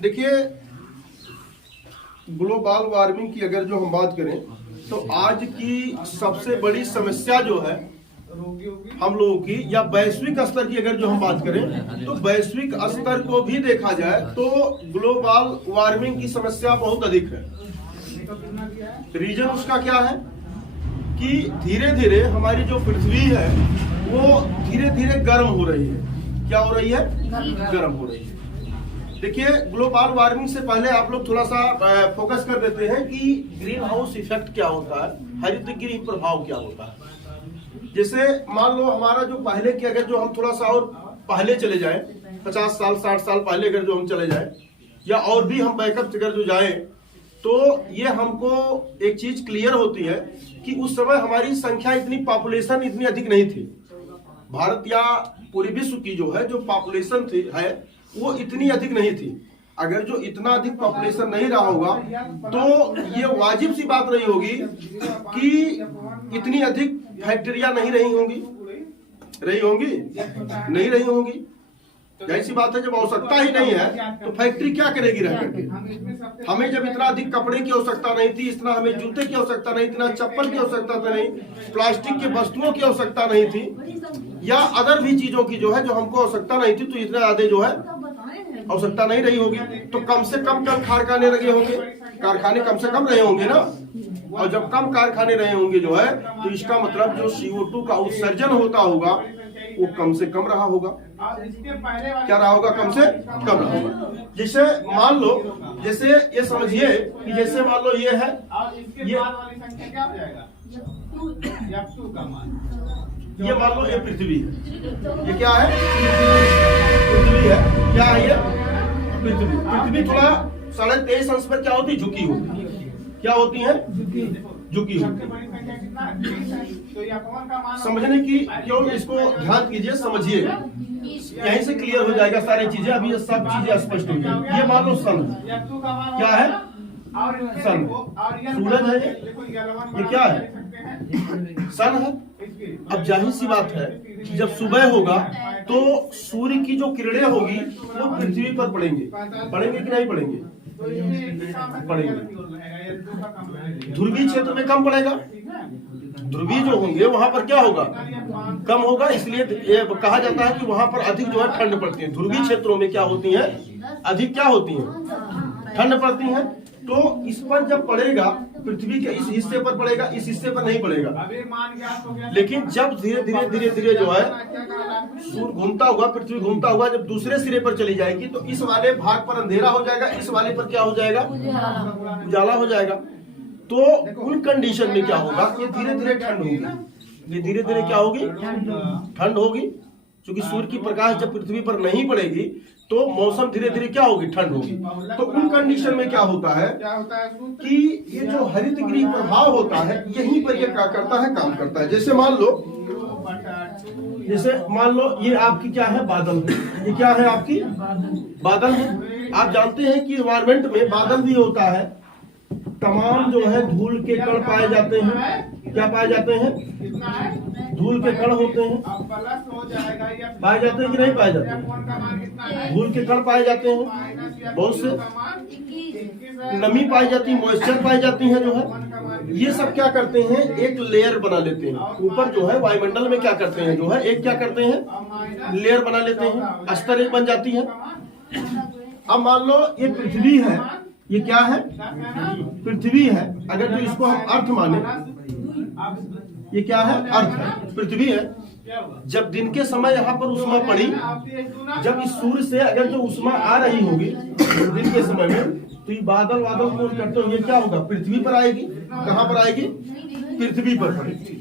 देखिए, global warming की अगर जो हम बात करें तो आज की सबसे बड़ी समस्या जो है हम लोगों की, या वैश्विक स्तर की अगर जो हम बात करें तो वैश्विक स्तर को भी देखा जाए तो ग्लोबल वार्मिंग की समस्या बहुत अधिक है। रीजन उसका क्या है कि धीरे धीरे हमारी जो पृथ्वी है वो धीरे धीरे गर्म हो रही है। क्या हो रही है? गर्म हो रही है। देखिए, ग्लोबल वार्मिंग से पहले आप लोग थोड़ा सा फोकस कर देते हैं कि ग्रीन हाउस इफेक्ट क्या होता है, हरितगृह प्रभाव क्या होता है। जैसे मान लो हमारा जो पहले की, अगर जो हम थोड़ा सा और पहले चले जाएं, 50 साल 60 साल पहले अगर जो हम चले जाएं, या और भी हम बैकअप अगर जो जाएं, तो ये हमको एक चीज क्लियर होती है कि उस समय हमारी संख्या इतनी, पॉपुलेशन इतनी अधिक नहीं थी। भारत या पूरे विश्व की जो है जो पॉपुलेशन थी है वो इतनी अधिक नहीं थी। अगर जो इतना अधिक पॉपुलेशन नहीं रहा होगा तो ये वाजिब सी बात नहीं होगी कि इतनी अधिक फैक्ट्रियां नहीं रही होंगी, नहीं रही होंगी। ऐसी बात है, जब आवश्यकता ही नहीं है तो फैक्ट्री क्या करेगी रह करके। हमें जब इतना अधिक कपड़े की आवश्यकता नहीं थी, इतना हमें जूते की आवश्यकता नहीं, इतना चप्पल की आवश्यकता नहीं, प्लास्टिक की वस्तुओं की आवश्यकता नहीं थी, या अदर भी चीजों की जो है जो हमको आवश्यकता नहीं थी, तो इतना ज्यादा जो है आवश्यकता नहीं रही होगी। तो कम से कम कारखाने लगे होंगे, कारखाने कम से कम रहे होंगे ना। और जब कम कारखाने रहे होंगे जो है तो इसका मतलब जो CO2 का उत्सर्जन होता होगा वो कम से कम रहा होगा। क्या रहा होगा? कम से कम रहा होगा। जैसे मान लो, जैसे ये समझिए कि जैसे मान लो ये है, ये मान लो ये पृथ्वी है, ये क्या है? पृथ्वी है। क्या है ये? पृथ्वी थोड़ा 23.5 अंश पर क्या होती है? झुकी होती है। क्या होती है? झुकी होती है। समझने की क्यों, इसको ध्यान कीजिए, समझिए, यहीं से क्लियर हो जाएगा सारी चीजें। अभी ये सब चीजें स्पष्ट हो जाएगी। ये मान लो सन है। क्या है? सन। सूरज है ये क्या है? सन है। अब जाहिर सी बात है कि जब सुबह होगा तो सूर्य की जो किरणें होगी वो पृथ्वी पर पड़ेंगे कि नहीं पड़ेंगे? पड़ेंगे। ध्रुवीय क्षेत्र में कम पड़ेगा, ध्रुवीय जो होंगे वहां पर क्या होगा? कम होगा। इसलिए ये कहा जाता है कि वहां पर अधिक जो है ठंड पड़ती है। ध्रुवीय क्षेत्रों में क्या होती है? अधिक क्या होती है? ठंड पड़ती है। तो इस पर जब पड़ेगा, पृथ्वी के इस हिस्से पर पड़ेगा, इस हिस्से पर नहीं पड़ेगा। लेकिन जब धीरे धीरे जो है सूर्य घूमता हुआ, पृथ्वी घूमता हुआ जब दूसरे सिरे पर चली जाएगी तो इस वाले भाग पर अंधेरा हो जाएगा, इस वाले पर क्या हो जाएगा? उजाला हो जाएगा। तो उन कंडीशन में क्या होगा? ये धीरे धीरे ठंड होगी। ये धीरे धीरे क्या होगी? ठंड होगी। क्योंकि सूर्य की प्रकाश जब पृथ्वी पर नहीं पड़ेगी तो मौसम धीरे धीरे क्या होगी? ठंड होगी। तो उन कंडीशन में क्या होता है कि ये जो हरितगृह प्रभाव होता है यहीं पर ये क्या करता है? काम करता है। जैसे मान लो ये आपकी क्या है? बादल। ये क्या है? आपकी बादल है। आप जानते हैं कि इन्वायरमेंट में बादल भी होता है, तमाम जो है धूल के कण पाए जाते हैं। क्या पाए जाते हैं? धूल के कण होते हैं। पाए जाते हैं कि नहीं पाए जाते हैं? धूल के कण पाए जाते हैं, बहुत से नमी पाई जाती है, मॉइस्चर पाई जाती है जो है। ये सब क्या करते हैं? एक लेयर बना लेते हैं ऊपर जो है वायुमंडल में। क्या करते हैं जो है एक क्या करते हैं? लेयर बना लेते हैं, स्तर एक बन जाती है। अब मान लो ये पृथ्वी है, ये क्या है? पृथ्वी है। अगर जो इसको हम अर्थ माने, ये क्या है? अर्थ है, पृथ्वी है। जब दिन के समय यहाँ पर उष्मा पड़ी, जब इस सूर्य से अगर जो उष्मा आ रही होगी दिन के समय में, तो ये बादल कौन करते हो? ये क्या होगा? पृथ्वी पर आएगी। कहाँ पर आएगी? पृथ्वी पर पड़ेगी।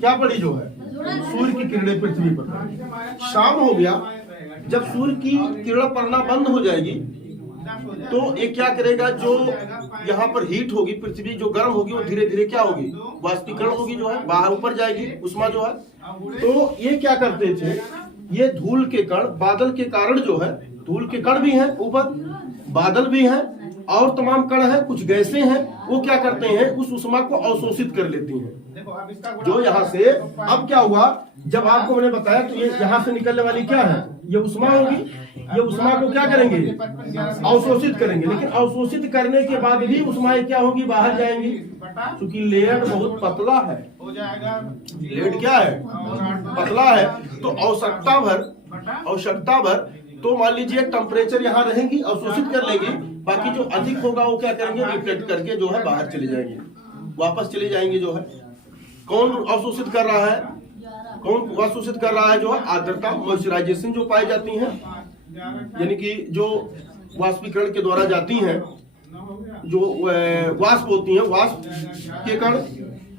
क्या पड़ी जो है? सूर्य की किरणें पृथ्वी पर। शाम हो गया, जब सूर्य की किरण पड़ना बंद हो जाएगी तो ये क्या करेगा? जो यहाँ पर हीट होगी, पृथ्वी जो गर्म होगी वो धीरे धीरे क्या होगी? वाष्पीकरण होगी, जो है बाहर ऊपर जाएगी उष्मा जो है। तो ये क्या करते थे? ये धूल के कण, बादल के कारण जो है, धूल के कण भी हैं ऊपर, बादल भी हैं और तमाम कण हैं, कुछ गैसें हैं, वो क्या करते हैं? उस उष्मा को अवशोषित कर लेती हैं। जो यहाँ से अब क्या हुआ, जब आपको मैंने बताया तो ये यहाँ से निकलने वाली क्या है? ये उष्मा होगी। ये उष्मा को क्या करेंगे, अवशोषित करेंगे। लेकिन अवशोषित करने के बाद भी उष्माएं क्या होगी, बाहर जाएंगी। क्योंकि लेड बहुत पतला है, लेड क्या है, पतला है। तो आवश्यकता भर तो मान लीजिए टेम्परेचर यहाँ रहेंगी, अवशोषित कर लेगी, बाकी जो अधिक होगा वो क्या करेंगे, रिफ्लेक्ट करके जो है बाहर चले जाएंगे, वापस चले जाएंगे। जो है कौन अवशोषित कर रहा है, कौन अवशोषित कर रहा है, जो है आर्द्रता, मॉइस्चराइजेशन जो पाई जाती है, यानी कि जो वाष्पीकरण के द्वारा जाती हैं, जो वाष्प होती हैं, वाष्प के कण,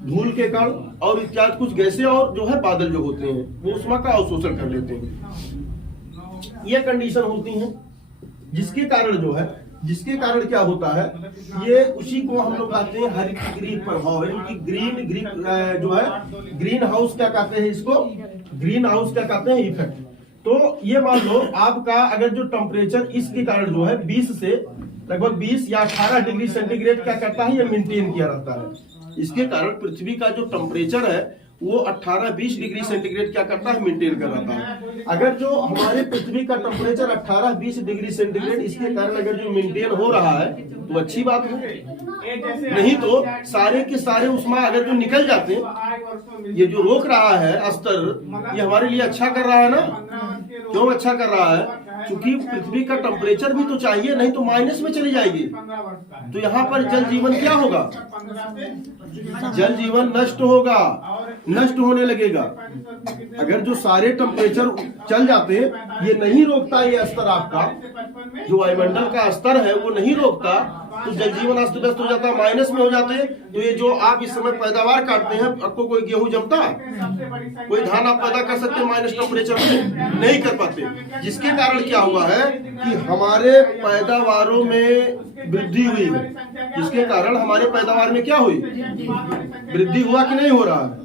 धूल के कण और इत्यादि कुछ गैसें और जो है बादल जो होते हैं वो उष्मा का अवशोषण कर लेते हैं। ये कंडीशन होती है जिसके कारण क्या होता है, ये उसी को हम लोग कहते हैं हरित गृह प्रभाव, यानी ग्रीन जो है ग्रीन हाउस क्या कहते हैं, इसको ग्रीन हाउस क्या कहते हैं, इफेक्ट। तो ये मान लो आपका अगर जो टेम्परेचर इसके कारण जो है 20 से लगभग 20 या 18 डिग्री सेंटीग्रेड क्या करता है, ये मेंटेन किया रहता है। इसके कारण पृथ्वी का जो टेम्परेचर है वो 18-20 डिग्री सेंटीग्रेड क्या करता है, मेंटेन कर रहा है। अगर जो हमारे पृथ्वी का टेम्परेचर 18-20 डिग्री सेंटीग्रेड इसके कारण अगर जो मेंटेन हो रहा है तो अच्छी बात है, नहीं तो सारे के सारे उष्मा अगर जो निकल जाते, ये जो रोक रहा है स्तर, ये हमारे लिए अच्छा कर रहा है ना। क्यों अच्छा कर रहा है, क्योंकि पृथ्वी का टेम्परेचर भी तो चाहिए, नहीं तो माइनस में चली जाएगी। तो यहाँ पर जल जीवन क्या होगा, जल जीवन नष्ट होगा, नष्ट होने लगेगा। अगर जो सारे टेम्परेचर चल जाते, ये नहीं रोकता, ये स्तर आपका जो वायुमंडल का स्तर है वो नहीं रोकता, तो जल जीवन अस्त व्यस्त हो जाता है, माइनस में हो जाते हैं। तो ये जो आप इस समय पैदावार काटते हैं, आपको कोई गेहूं जमता, कोई धान आप पैदा कर सकते हैं माइनस टेम्परेचर में, नहीं कर पाते। जिसके कारण क्या हुआ है कि हमारे पैदावारों में वृद्धि हुई है, जिसके कारण हमारे पैदावार में क्या हुई, वृद्धि हुआ कि नहीं हो रहा है।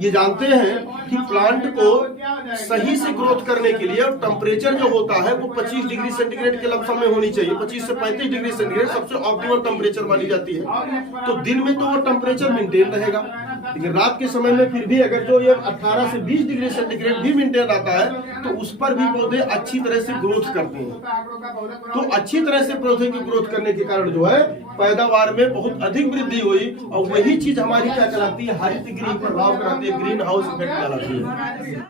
ये जानते हैं कि प्लांट को सही से ग्रोथ करने के लिए टेम्परेचर जो होता है वो 25 डिग्री सेंटीग्रेड के लमसम में होनी चाहिए। 25 से 35 डिग्री सेंटीग्रेड सबसे ऑप्टिमल टेम्परेचर मानी जाती है। तो दिन में तो वो टेम्परेचर मेंटेन रहेगा, लेकिन रात के समय में फिर भी अगर जो ये 18 से 20 डिग्री सेंटीग्रेड भी मेंटेन आता है तो उस पर भी पौधे अच्छी तरह से ग्रोथ करते हैं। तो अच्छी तरह से पौधे की ग्रोथ करने के कारण जो है पैदावार में बहुत अधिक वृद्धि हुई, और वही चीज हमारी क्या कहलाती है, हरित गृह प्रभाव कहलाती है, ग्रीन हाउस इफेक्ट कहलाती है।